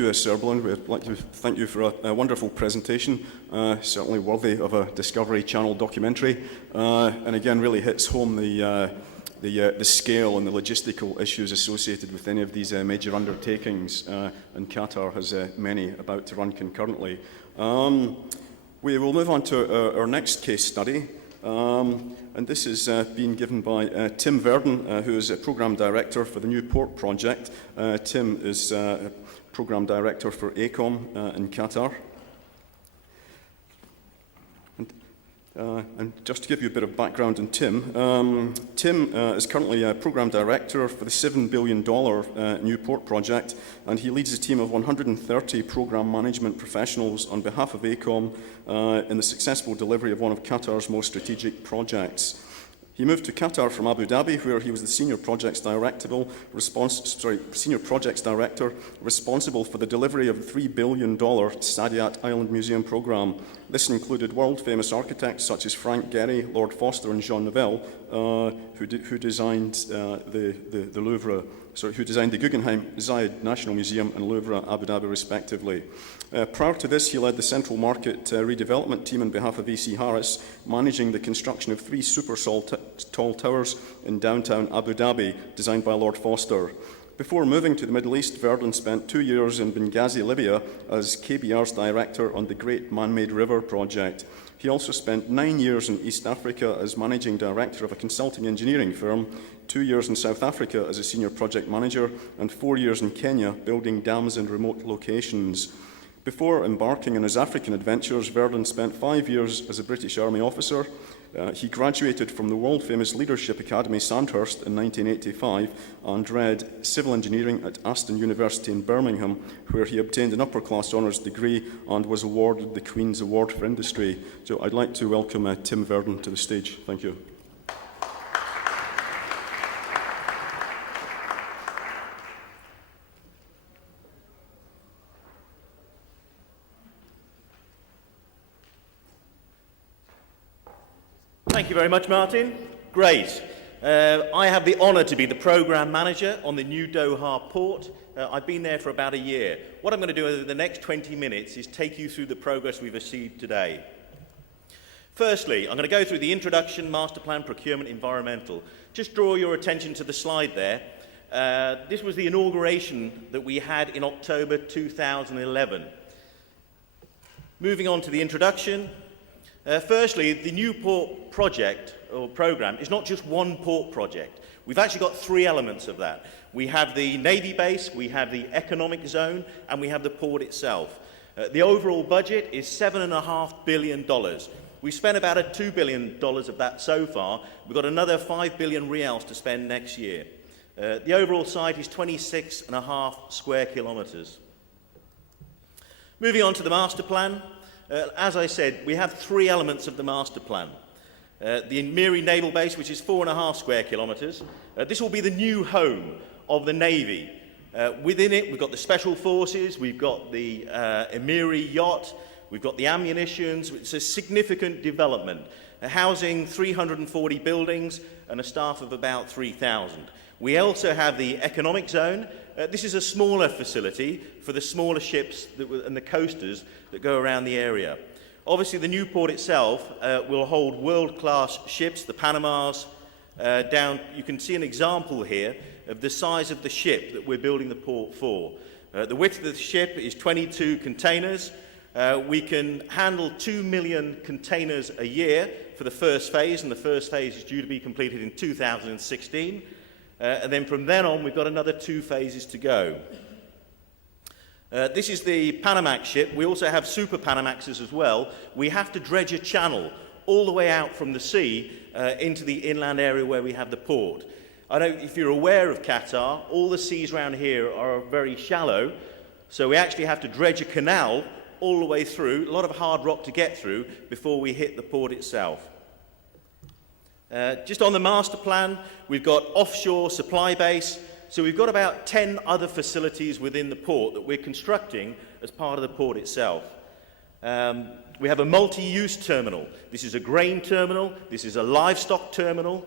you, Sir Blund. We'd like to thank you for a wonderful presentation, certainly worthy of a Discovery Channel documentary, and again really hits home the scale and the logistical issues associated with any of these major undertakings, and Qatar has many about to run concurrently. We will move on to our next case study, and this is being given by TimVerdon, who is a Programme Director for the New Port Project. Tim is Programme Director for AECOM in Qatar. And just to give you a bit of background on Tim, Tim is currently a Programme Director for the $7 billion New Port Project, and he leads a team of 130 Programme Management professionals on behalf of AECOM in the successful delivery of one of Qatar's most strategic projects. He moved to Qatar from Abu Dhabi, where he was the Senior Projects Director responsible for the delivery of the $3 billion Saadiyat Island Museum programme. This included world-famous architects such as Frank Gehry, Lord Foster and Jean Nouvel, who designed the Louvre, who designed the Guggenheim Zayed National Museum and Louvre Abu Dhabi respectively. Prior to this, he led the Central Market redevelopment team on behalf of E.C. Harris, managing the construction of 3 super tall towers in downtown Abu Dhabi, designed by Lord Foster. Before moving to the Middle East, Verdon spent 2 years in Benghazi, Libya, as KBR's director on the Great Man-Made River project. He also spent 9 years in East Africa as managing director of a consulting engineering firm, 2 years in South Africa as a senior project manager, and 4 years in Kenya, building dams in remote locations. Before embarking on his African adventures, Verdon spent 5 years as a British Army officer. He graduated from the world-famous Leadership Academy Sandhurst in 1985 and read civil engineering at Aston University in Birmingham, where he obtained an upper-class honours degree and was awarded the Queen's Award for Industry. So I'd like to welcome TimVerdon to the stage. Thank you. Thank you very much, Martin. Great. I have the honour to be the Programme Manager on the new Doha Port. I've been there for about a year. What I'm going to do over the next 20 minutes is take you through the progress we've achieved today. Firstly, I'm going to go through the introduction, master plan, procurement, environmental. Just draw your attention to the slide there. This was the inauguration that we had in October 2011. Moving on to the introduction. Firstly, the new port project or programme is not just one port project. We've actually got 3 elements of that. We have the Navy base, we have the economic zone, and we have the port itself. The overall budget is $7.5 billion. We've spent about $2 billion of that so far. We've got another 5 billion riyals to spend next year. The overall site is 26.5 square kilometres. Moving on to the master plan. As I said, we have 3 elements of the master plan. The Miri Naval Base, which is 4.5 square kilometres. This will be the new home of the Navy. Within it, we've got the Special Forces, we've got the Emiri yacht, we've got the ammunitions. It's a significant development, housing 340 buildings and a staff of about 3,000. We also have the economic zone. This is a smaller facility for the smaller ships and the coasters that go around the area. Obviously, the new port itself will hold world-class ships, the Panamas. You can see an example here of the size of the ship that we're building the port for. The width of the ship is 22 containers. We can handle 2 million containers a year for the first phase, and the first phase is due to be completed in 2016. And then from then on, we've got another 2 phases to go. This is the Panamax ship. We also have Super Panamaxes as well. We have to dredge a channel all the way out from the sea into the inland area where we have the port. I don't know if you're aware of Qatar, all the seas around here are very shallow, so we actually have to dredge a canal all the way through, a lot of hard rock to get through before we hit the port itself. Just on the master plan, we've got offshore supply base. So we've got about 10 other facilities within the port that we're constructing as part of the port itself. We have a multi-use terminal. This is a grain terminal. This is a livestock terminal.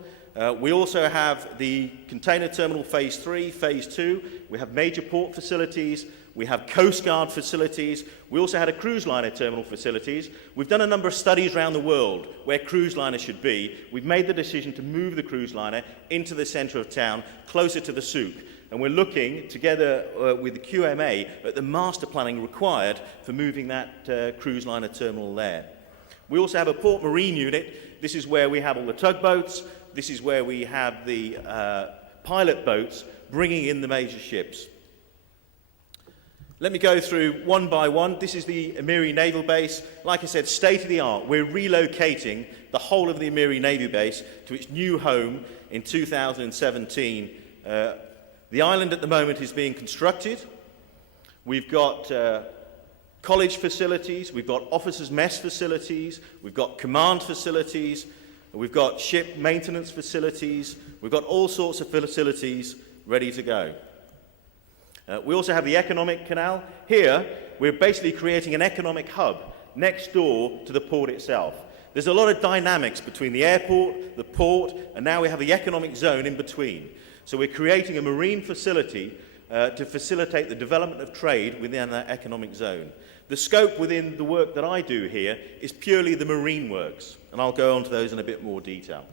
We also have the container terminal phase 3, phase 2. We have major port facilities. We have Coast Guard facilities. We also had a cruise liner terminal facilities. We've done a number of studies around the world where cruise liners should be. We've made the decision to move the cruise liner into the centre of town, closer to the souk. And we're looking, together with the QMA, at the master planning required for moving that cruise liner terminal there. We also have a port marine unit. This is where we have all the tugboats. This is where we have the pilot boats bringing in the major ships. Let me go through one by one. This is the Amiri Naval Base. Like I said, state-of-the-art. We're relocating the whole of the Amiri Navy Base to its new home in 2017. The island at the moment is being constructed. We've got college facilities, we've got officers' mess facilities, we've got command facilities, we've got ship maintenance facilities, we've got all sorts of facilities ready to go. We also have the economic canal. Here, we're basically creating an economic hub next door to the port itself. There's a lot of dynamics between the airport, the port, and now we have the economic zone in between. So we're creating a marine facility to facilitate the development of trade within that economic zone. The scope within the work that I do here is purely the marine works, and I'll go on to those in a bit more detail.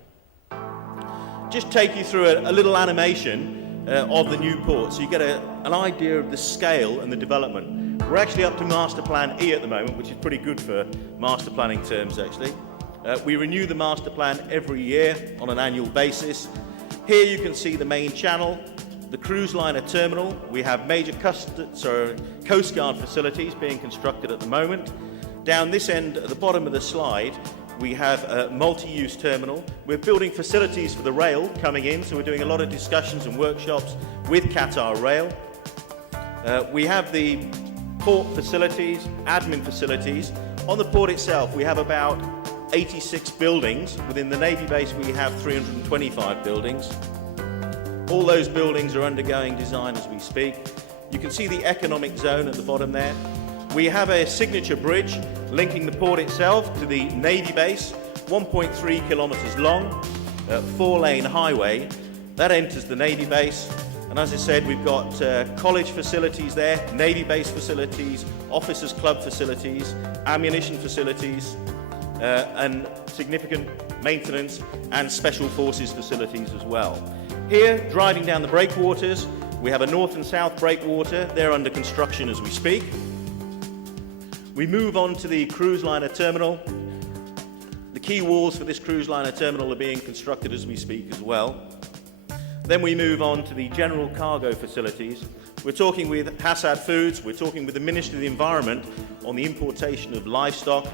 Just take you through a little animation of the new port, so you get an idea of the scale and the development. We're actually up to Master Plan E at the moment, which is pretty good for master planning terms, actually. We renew the master plan every year on an annual basis. Here you can see the main channel, the cruise liner terminal. We have major Coast Guard facilities being constructed at the moment. Down this end, at the bottom of the slide, we have a multi-use terminal. We're building facilities for the rail coming in, so we're doing a lot of discussions and workshops with Qatar Rail. We have the port facilities, admin facilities. On the port itself, we have about 86 buildings. Within the Navy base, we have 325 buildings. All those buildings are undergoing design as we speak. You can see the economic zone at the bottom there. We have a signature bridge linking the port itself to the Navy base, 1.3 kilometres long, 4-lane highway. That enters the Navy base. And as I said, we've got college facilities there, Navy base facilities, officers' club facilities, ammunition facilities, and significant maintenance and special forces facilities as well. Here, driving down the breakwaters, we have a north and south breakwater. They're under construction as we speak. We move on to the cruise liner terminal. The key walls for this cruise liner terminal are being constructed as we speak as well. Then we move on to the general cargo facilities. We're talking with Hassad Foods, we're talking with the Ministry of the Environment on the importation of livestock.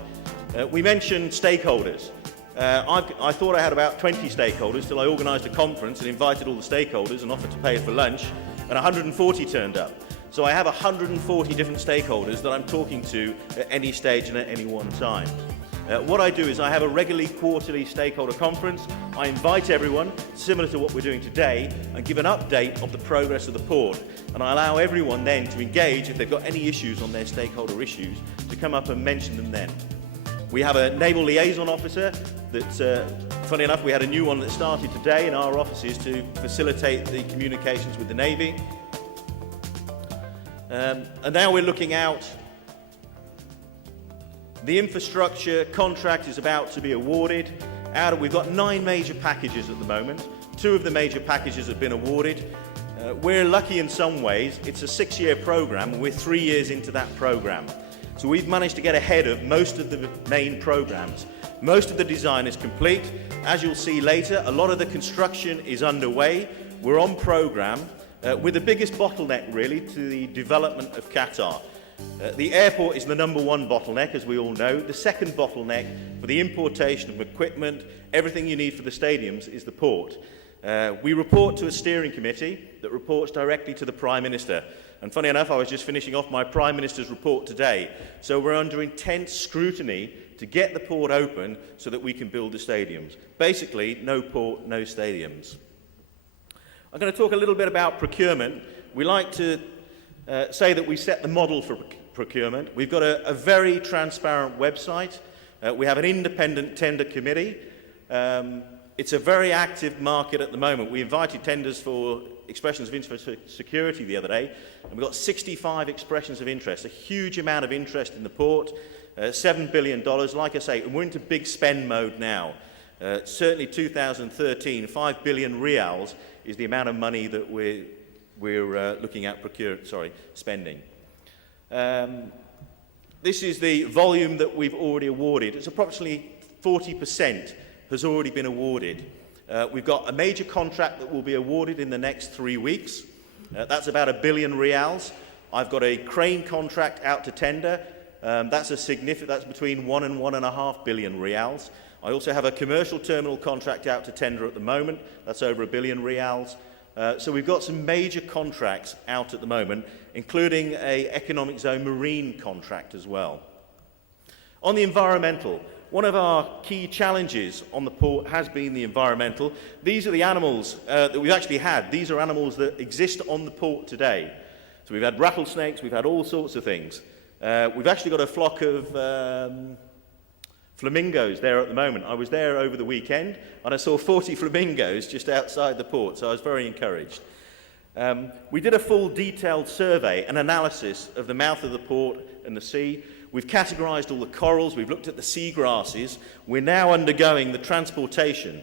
We mentioned stakeholders. I thought I had about 20 stakeholders till I organised a conference and invited all the stakeholders and offered to pay for lunch, and 140 turned up. So I have 140 different stakeholders that I'm talking to at any stage and at any one time. What I do is I have a regularly quarterly stakeholder conference. I invite everyone, similar to what we're doing today, and give an update of the progress of the port. And I allow everyone then to engage if they've got any issues on their stakeholder issues, to come up and mention them then. We have a naval liaison officer that's, funny enough, we had a new one that started today in our offices to facilitate the communications with the Navy. And now we're looking out. The infrastructure contract is about to be awarded. We've got 9 major packages at the moment. 2 of the major packages have been awarded. We're lucky in some ways. It's a 6-year program, and we're 3 years into that program. So we've managed to get ahead of most of the main programs. Most of the design is complete. As you'll see later, a lot of the construction is underway. We're on program, with the biggest bottleneck really to the development of Qatar. The airport is the number 1 bottleneck, as we all know. The second bottleneck for the importation of equipment, everything you need for the stadiums, is the port. We report to a steering committee that reports directly to the Prime Minister. And funny enough, I was just finishing off my Prime Minister's report today. So we're under intense scrutiny to get the port open so that we can build the stadiums. Basically, no port, no stadiums. I'm going to talk a little bit about procurement. We like to say that we set the model for procurement. We've got a very transparent website. We have an independent tender committee. It's a very active market at the moment. We invited tenders for expressions of interest for security the other day, and we got 65 expressions of interest, a huge amount of interest in the port, $7 billion, like I say, and we're into big spend mode now. Certainly 2013, 5 billion reals is the amount of money that we're looking at spending. This is the volume that we've already awarded. It's approximately 40% has already been awarded. We've got a major contract that will be awarded in the next 3 weeks. That's about 1 billion reals. I've got a crane contract out to tender. That's between 1 and 1.5 billion reals. I also have a commercial terminal contract out to tender at the moment. That's over 1 billion reals. So we've got some major contracts out at the moment, including an economic zone marine contract as well. On the environmental, one of our key challenges on the port has been the environmental. These are the animals that we've actually had. These are animals that exist on the port today. So we've had rattlesnakes, we've had all sorts of things. We've actually got a flock of flamingos there at the moment. I was there over the weekend and I saw 40 flamingos just outside the port, so I was very encouraged. We did a full detailed survey and analysis of the mouth of the port and the sea. We've categorised all the corals, we've looked at the seagrasses. We're now undergoing the transportation.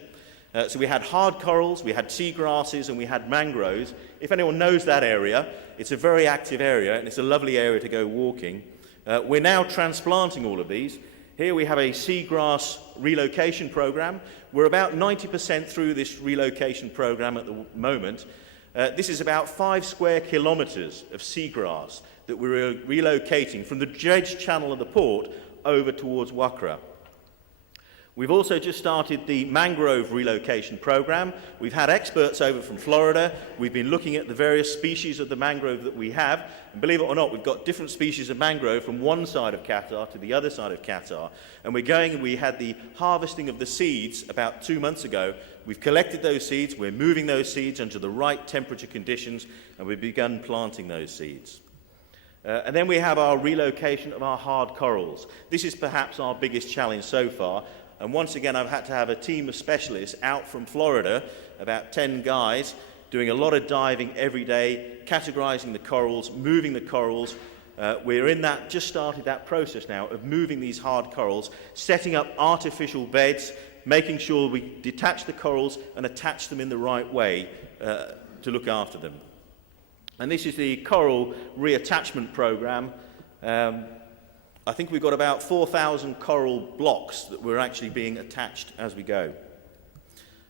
So we had hard corals, we had seagrasses and we had mangroves. If anyone knows that area, it's a very active area and it's a lovely area to go walking. We're now transplanting all of these. Here we have a seagrass relocation program. We're about 90% through this relocation program at the moment. This is about 5 square kilometres of seagrass that we're relocating from the dredge channel of the port over towards Wakra. We've also just started the mangrove relocation program. We've had experts over from Florida. We've been looking at the various species of the mangrove that we have. And believe it or not, we've got different species of mangrove from one side of Qatar to the other side of Qatar. And we had the harvesting of the seeds about 2 months ago. We've collected those seeds. We're moving those seeds under the right temperature conditions, and we've begun planting those seeds. And then we have our relocation of our hard corals. This is perhaps our biggest challenge so far. And once again, I've had to have a team of specialists out from Florida, about 10 guys, doing a lot of diving every day, categorising the corals, moving the corals. We're just started that process now of moving these hard corals, setting up artificial beds, making sure we detach the corals and attach them in the right way to look after them. And this is the coral reattachment program. I think we've got about 4,000 coral blocks that we're actually being attached as we go.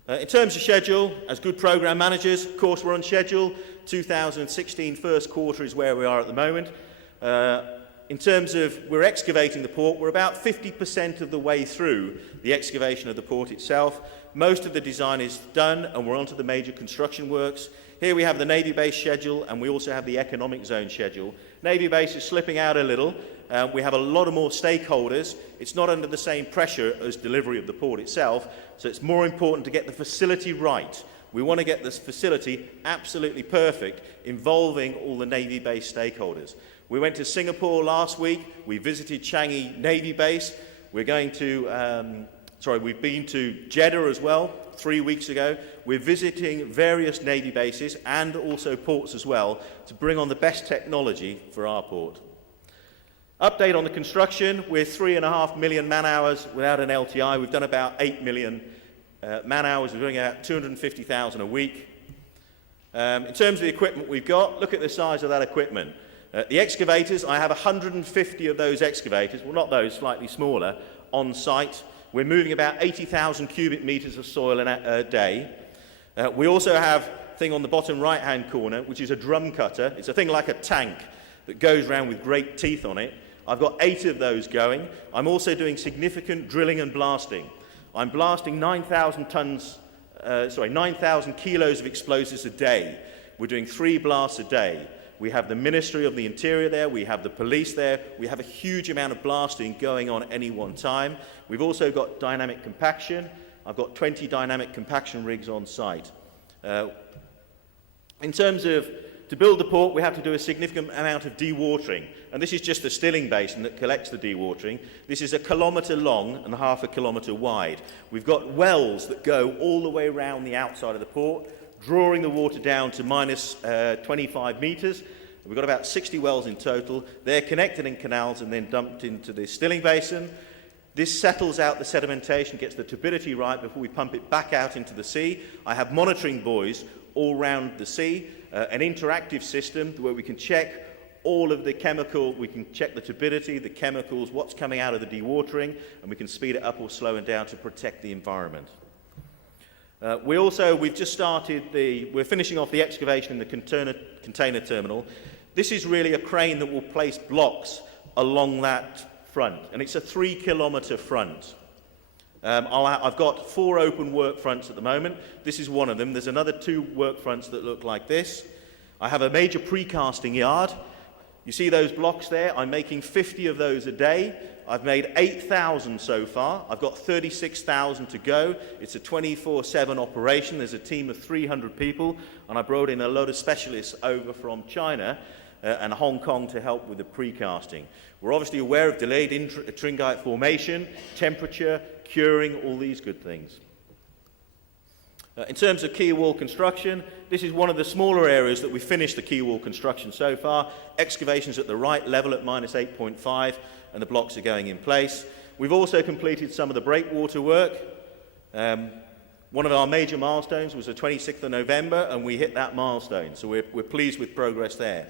In terms of schedule, as good program managers, of course we're on schedule. 2016 first quarter is where we are at the moment. In terms of we're excavating the port, we're about 50% of the way through the excavation of the port itself. Most of the design is done and we're on to the major construction works. Here we have the Navy base schedule and we also have the economic zone schedule. Navy base is slipping out a little. We have a lot of more stakeholders. It's not under the same pressure as delivery of the port itself, so it's more important to get the facility right. We want to get this facility absolutely perfect, involving all the Navy base stakeholders. We went to Singapore last week. We visited Changi Navy base. We've been to Jeddah as well 3 weeks ago. We're visiting various Navy bases and also ports as well to bring on the best technology for our port. Update on the construction, we're 3.5 million man-hours without an LTI. We've done about 8 million man-hours. We're doing about 250,000 a week. In terms of the equipment we've got, look at the size of that equipment. The excavators, I have 150 of those excavators, well not those, slightly smaller, on site. We're moving about 80,000 cubic metres of soil a day. We also have a thing on the bottom right-hand corner, which is a drum cutter. It's a thing like a tank that goes around with great teeth on it. I've got 8 of those going. I'm also doing significant drilling and blasting. I'm blasting 9,000 kilos of explosives a day. We're doing 3 blasts a day. We have the Ministry of the Interior there, we have the police there, we have a huge amount of blasting going on at any one time. We've also got dynamic compaction. I've got 20 dynamic compaction rigs on site. In terms of to build the port, we have to do a significant amount of dewatering, and this is just a stilling basin that collects the dewatering. This is 1 kilometre long and half a kilometre wide. We've got wells that go all the way around the outside of the port, drawing the water down to minus 25 metres. We've got about 60 wells in total. They're connected in canals and then dumped into the stilling basin. This settles out the sedimentation, gets the turbidity right before we pump it back out into the sea. I have monitoring buoys all around the sea, an interactive system where we can check all of the chemical, we can check the turbidity, the chemicals, what's coming out of the dewatering, and we can speed it up or slow it down to protect the environment. We've just started we're finishing off the excavation in the container terminal. This is really a crane that will place blocks along that front, and it's a 3-kilometre front. I've got 4 open work fronts at the moment. This is one of them. There's another 2 work fronts that look like this. I have a major precasting yard. You see those blocks there? I'm making 50 of those a day. I've made 8,000 so far. I've got 36,000 to go. It's a 24/7 operation. There's a team of 300 people, and I brought in a load of specialists over from China and Hong Kong to help with the precasting. We're obviously aware of delayed tringite formation, temperature, curing, all these good things. In terms of quay wall construction, this is one of the smaller areas that we finished the quay wall construction so far. Excavations at the right level at minus 8.5, and the blocks are going in place. We've also completed some of the breakwater work. One of our major milestones was the 26th of November, and we hit that milestone, so we're pleased with progress there.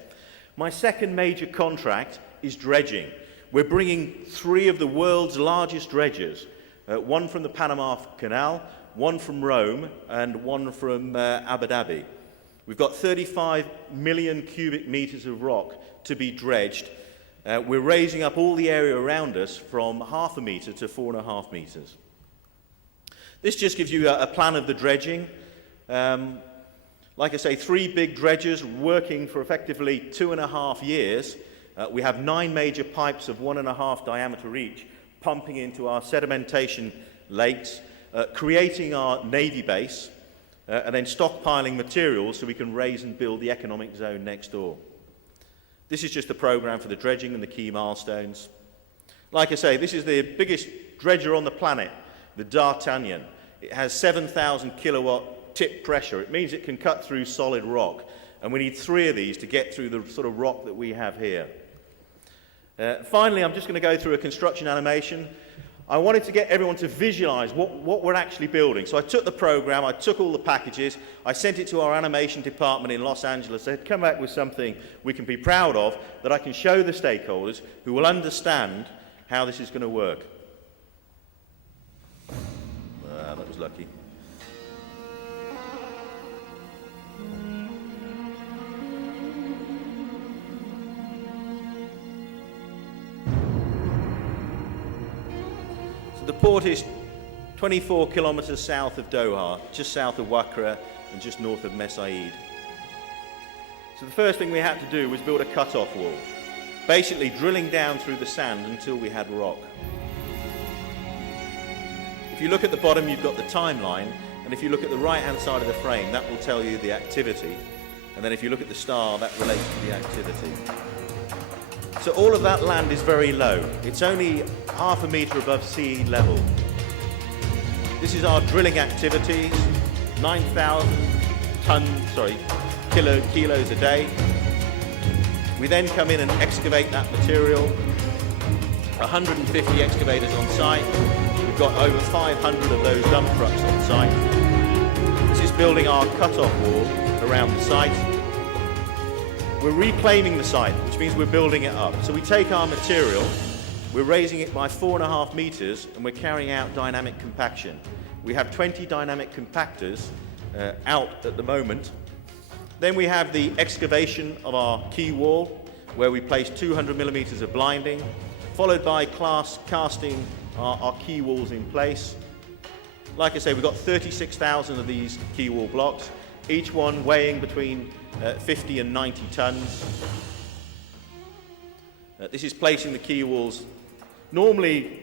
My second major contract is dredging. We're bringing 3 of the world's largest dredgers, one from the Panama Canal, one from Rome, and one from Abu Dhabi. We've got 35 million cubic metres of rock to be dredged. We're raising up all the area around us from 0.5 metre to 4.5 metres. This just gives you a plan of the dredging. Like I say, 3 big dredgers working for effectively 2.5 years. We have 9 major pipes of 1.5 diameter each pumping into our sedimentation lakes, creating our Navy base, and then stockpiling materials so we can raise and build the economic zone next door. This is just the programme for the dredging and the key milestones. Like I say, this is the biggest dredger on the planet, the D'Artagnan. It has 7,000 kilowatt tip pressure. It means it can cut through solid rock, and we need 3 of these to get through the sort of rock that we have here. Finally, I'm just going to go through a construction animation. I wanted to get everyone to visualize what we're actually building. So I took the program, I took all the packages, I sent it to our animation department in Los Angeles. They'd come back with something we can be proud of, that I can show the stakeholders who will understand how this is going to work. That was lucky. The port is 24 kilometres south of Doha, just south of Wakra and just north of Mesaid. So the first thing we had to do was build a cut-off wall, basically drilling down through the sand until we had rock. If you look at the bottom, you've got the timeline, and if you look at the right-hand side of the frame, that will tell you the activity. And then if you look at the star, that relates to the activity. So all of that land is very low. It's only 0.5 metre above sea level. This is our drilling activities, 9,000 kilos a day. We then come in and excavate that material. 150 excavators on site. We've got over 500 of those dump trucks on site. This is building our cut-off wall around the site. We're reclaiming the site, which means we're building it up. So we take our material, we're raising it by 4.5 metres, and we're carrying out dynamic compaction. We have 20 dynamic compactors out at the moment. Then we have the excavation of our quay wall, where we place 200 millimetres of blinding, followed by casting our quay walls in place. Like I say, we've got 36,000 of these quay wall blocks, each one weighing between 50 and 90 tons. This is placing the quay walls. Normally,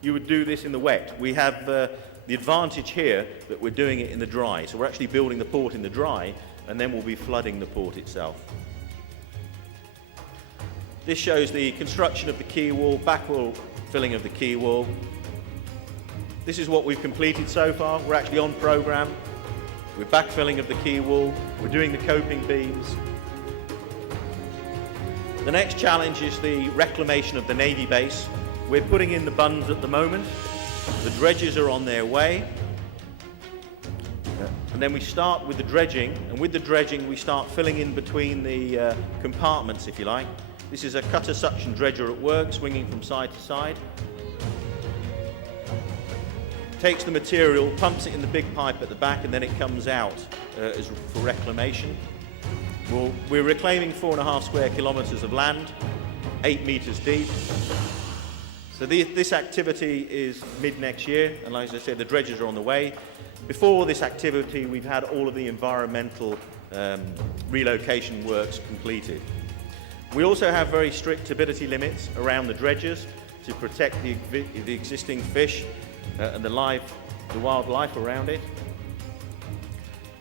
you would do this in the wet. We have the advantage here that we're doing it in the dry. So we're actually building the port in the dry, and then we'll be flooding the port itself. This shows the construction of the quay wall, backwall filling of the quay wall. This is what we've completed so far. We're actually on program. We're backfilling of the quay wall. We're doing the coping beams. The next challenge is the reclamation of the Navy base. We're putting in the bunds at the moment. The dredges are on their way. And then we start with the dredging, and with the dredging we start filling in between the compartments, if you like. This is a cutter suction dredger at work, swinging from side to side. Takes the material, pumps it in the big pipe at the back, and then it comes out for reclamation. We're reclaiming 4.5 square kilometres of land, 8 metres deep. So this activity is mid-next year, and like I said, the dredges are on the way. Before this activity, we've had all of the environmental relocation works completed. We also have very strict turbidity limits around the dredges to protect the existing fish and the wildlife around it.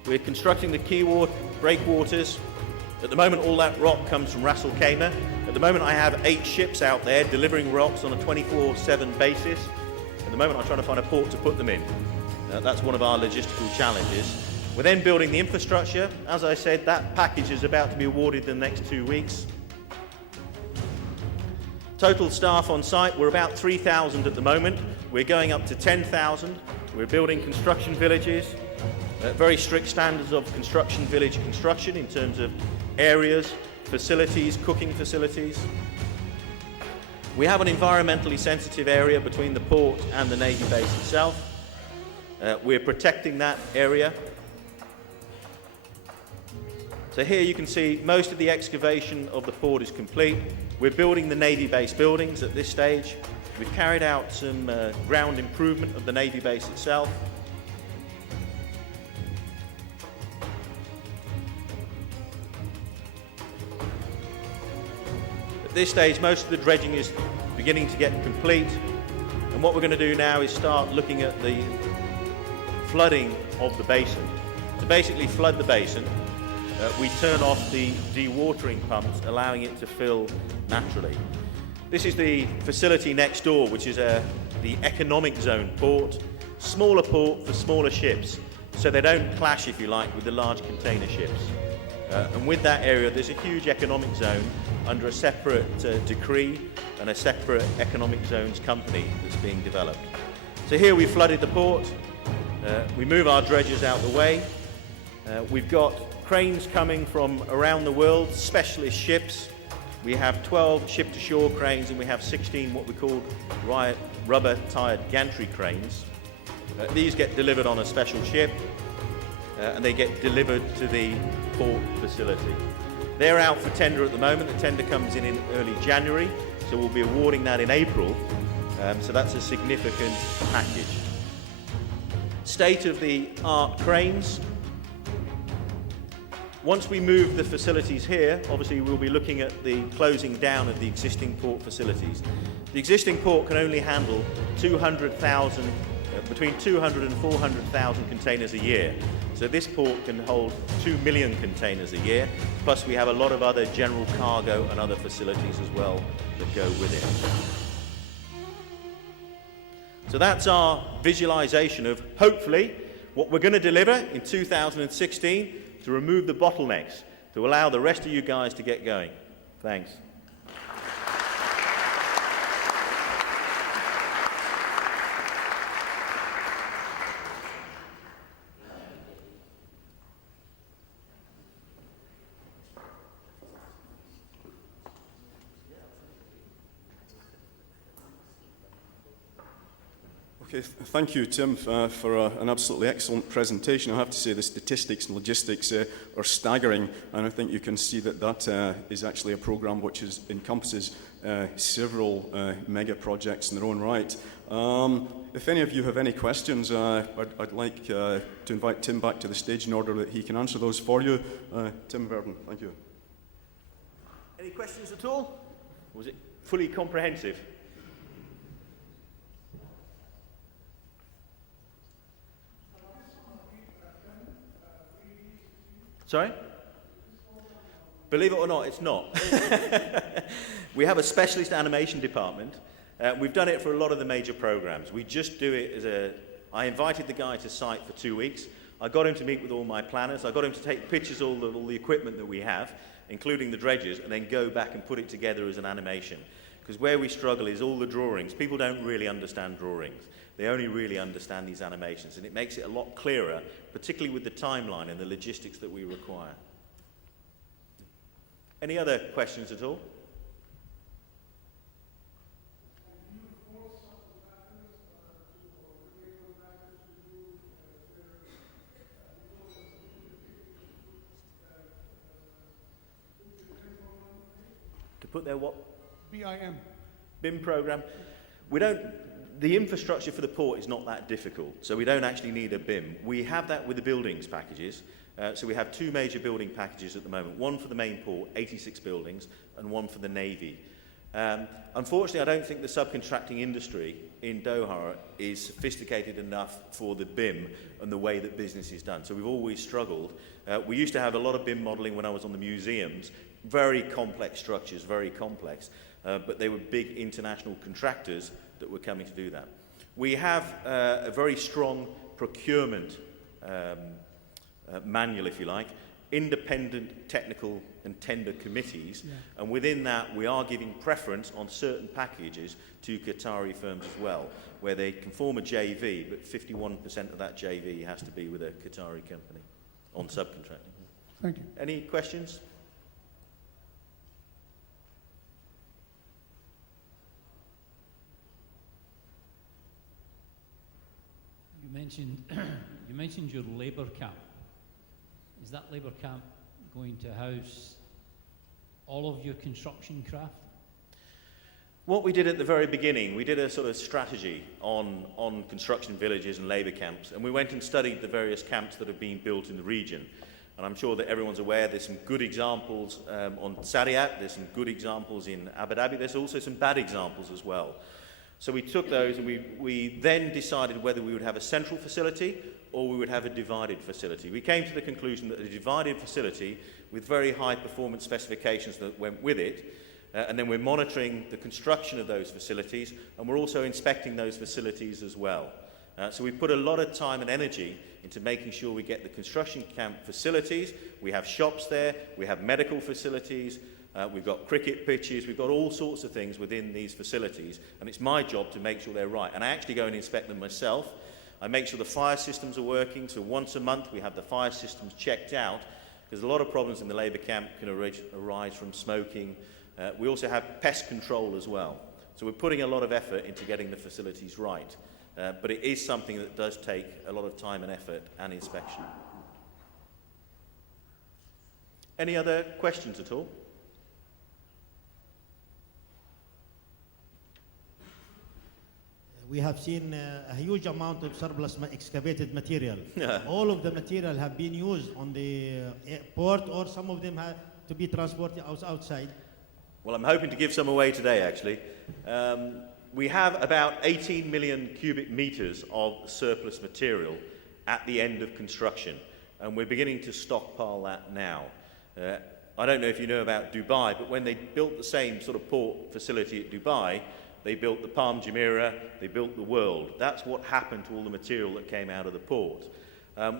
We're constructing the quay breakwaters. At the moment, all that rock comes from Ras Al Khaimah. At the moment, I have 8 ships out there delivering rocks on a 24/7 basis. At the moment, I'm trying to find a port to put them in. That's one of our logistical challenges. We're then building the infrastructure. As I said, that package is about to be awarded in the next 2 weeks. Total staff on site, we're about 3,000 at the moment. We're going up to 10,000. We're building construction villages, very strict standards of construction village construction in terms of areas, facilities, cooking facilities. We have an environmentally sensitive area between the port and the Navy base itself. We're protecting that area. So here you can see most of the excavation of the port is complete. We're building the Navy base buildings at this stage. We've carried out some ground improvement of the Navy base itself. At this stage, most of the dredging is beginning to get complete. And what we're going to do now is start looking at the flooding of the basin. To basically flood the basin, we turn off the dewatering pumps, allowing it to fill naturally. This is the facility next door, which is the economic zone port. Smaller port for smaller ships, so they don't clash, if you like, with the large container ships. And with that area, there's a huge economic zone under a separate decree and a separate economic zones company that's being developed. So here we flooded the port. We move our dredgers out the way. We've got cranes coming from around the world, specialist ships. We have 12 ship-to-shore cranes, and we have 16 what we call rubber-tired gantry cranes. These get delivered on a special ship, and they get delivered to the port facility. They're out for tender at the moment. The tender comes in early January, so we'll be awarding that in April. So that's a significant package. State-of-the-art cranes. Once we move the facilities here, obviously we'll be looking at the closing down of the existing port facilities. The existing port can only handle 200,000, between 200 and 400,000 containers a year. So this port can hold 2 million containers a year, plus we have a lot of other general cargo and other facilities as well that go with it. So that's our visualization of, hopefully, what we're going to deliver in 2016 to remove the bottlenecks, to allow the rest of you guys to get going. Thanks. Okay, thank you, Tim, for an absolutely excellent presentation. I have to say the statistics and logistics are staggering, and I think you can see that that is actually a programme which encompasses several mega projects in their own right. If any of you have any questions, I'd like to invite Tim back to the stage in order that he can answer those for you. TimVerdon, thank you. Any questions at all? Was it fully comprehensive? Sorry? Believe it or not, it's not. We have a specialist animation department. We've done it for a lot of the major programs. We just do it as I invited the guy to site for 2 weeks. I got him to meet with all my planners. I got him to take pictures of all the equipment that we have, including the dredgers, and then go back and put it together as an animation. Because where we struggle is all the drawings. People don't really understand drawings. They only really understand these animations, and it makes it a lot clearer, particularly with the timeline and the logistics that we require. Any other questions at all? To put their what? BIM. BIM program. We don't. The infrastructure for the port is not that difficult, so we don't actually need a BIM. We have that with the buildings packages. So we have two major building packages at the moment, one for the main port, 86 buildings, and one for the Navy. Unfortunately, I don't think the subcontracting industry in Doha is sophisticated enough for the BIM and the way that business is done. So we've always struggled. We used to have a lot of BIM modelling when I was on the museums, very complex structures, very complex, but they were big international contractors that were coming to do that. We have a very strong procurement manual, if you like, independent technical and tender committees, and within that we are giving preference on certain packages to Qatari firms as well, where they can form a JV, but 51% of that JV has to be with a Qatari company on subcontracting. Thank you. Any questions? You mentioned your labour camp. Is that labour camp going to house all of your construction craft? What we did at the very beginning, we did a sort of strategy on construction villages and labour camps, and we went and studied the various camps that have been built in the region. And I'm sure that everyone's aware there's some good examples on Sariat, there's some good examples in Abu Dhabi, there's also some bad examples as well. So we took those and we then decided whether we would have a central facility or we would have a divided facility. We came to the conclusion that a divided facility with very high performance specifications that went with it, and then we're monitoring the construction of those facilities, and we're also inspecting those facilities as well. So we put a lot of time and energy into making sure we get the construction camp facilities. We have shops there, we have medical facilities, we've got cricket pitches, we've got all sorts of things within these facilities, and it's my job to make sure they're right. And I actually go and inspect them myself. I make sure the fire systems are working, so once a month we have the fire systems checked out, because a lot of problems in the labour camp can arise from smoking. We also have pest control as well. So we're putting a lot of effort into getting the facilities right. But it is something that does take a lot of time and effort and inspection. Any other questions at all? We have seen a huge amount of surplus excavated material. All of the material have been used on the port, or some of them have to be transported outside. Well, I'm hoping to give some away today, actually. We have about 18 million cubic meters of surplus material at the end of construction, and we're beginning to stockpile that now. I don't know if you know about Dubai, but when they built the same sort of port facility at Dubai, they built the Palm Jumeirah, they built the World. That's what happened to all the material that came out of the port.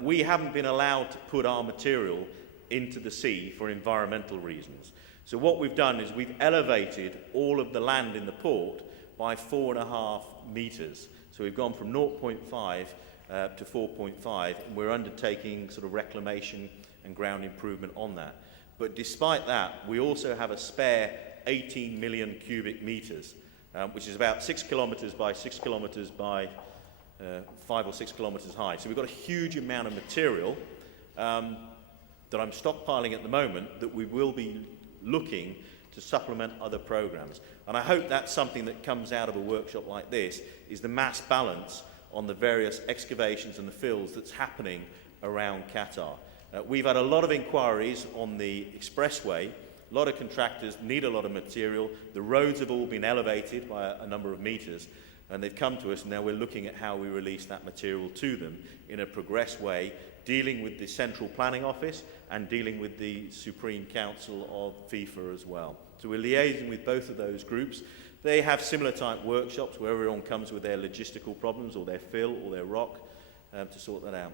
We haven't been allowed to put our material into the sea for environmental reasons. So what we've done is we've elevated all of the land in the port by 4.5 meters. So we've gone from 0.5 to 4.5, and we're undertaking sort of reclamation and ground improvement on that. But despite that, we also have a spare 18 million cubic meters, which is about 6 kilometers by 6 kilometers by 5 or 6 kilometers high. So we've got a huge amount of material that I'm stockpiling at the moment that we will be looking to supplement other programs. And I hope that's something that comes out of a workshop like this, is the mass balance on the various excavations and the fills that's happening around Qatar. We've had a lot of inquiries on the expressway. A lot of contractors need a lot of material. The roads have all been elevated by a number of meters, and they've come to us, and now we're looking at how we release that material to them in a progressed way, dealing with the Central Planning Office and dealing with the Supreme Council of FIFA as well. So we're liaising with both of those groups. They have similar type workshops where everyone comes with their logistical problems or their fill or their rock to sort that out.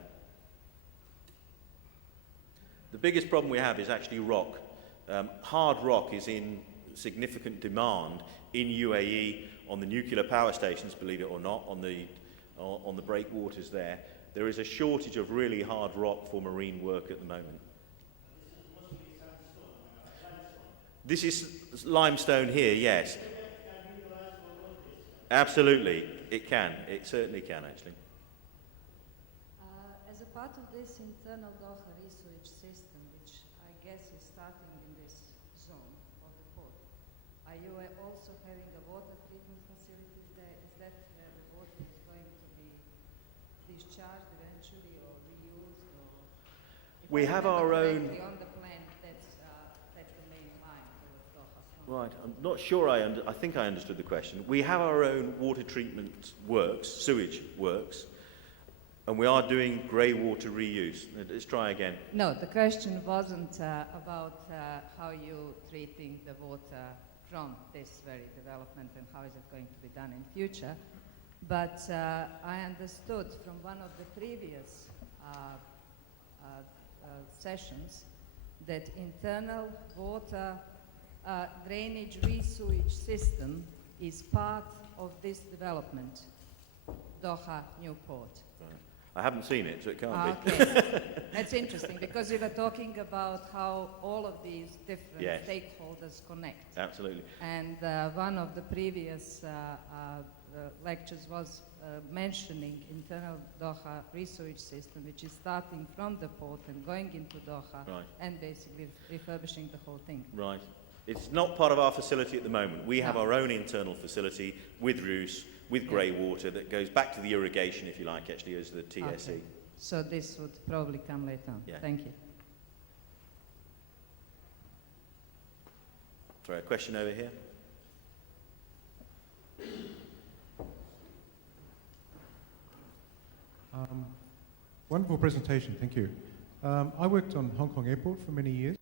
The biggest problem we have is actually rock. Hard rock is in significant demand in UAE on the nuclear power stations, believe it or not, on the breakwaters there. There is a shortage of really hard rock for marine work at the moment. This is limestone here, yes. Absolutely, it can. It certainly can, actually. As a part of this internal Doha research system, which I guess is starting in this zone of the port, are you also having a water treatment facility there? Is that where the water is going to be discharged eventually or reused? Or We have our own... On the plan, that's the main line towards Doha. Right, I'm not sure I think I understood the question. We have our own water treatment works, sewage works, and we are doing grey water reuse. Let's try again. No, the question wasn't about how you're treating the water from this very development and how is it going to be done in future. But I understood from one of the previous sessions that internal water drainage re-sewage system is part of this development, Doha New Port. I haven't seen it, so it can't be. Okay. That's interesting because you were talking about how all of these different Yes. stakeholders connect. Absolutely. And one of the previous lectures was mentioning internal Doha research system, which is starting from the port and going into Doha Right. and basically refurbishing the whole thing. Right. It's not part of our facility at the moment. We have No. our own internal facility with Roos, with grey water that goes back to the irrigation, if you like, actually, as the TSE. Okay. So this would probably come later on. Yeah. Thank you. Sorry, a question over here? Wonderful presentation, thank you. I worked on Hong Kong Airport for many years.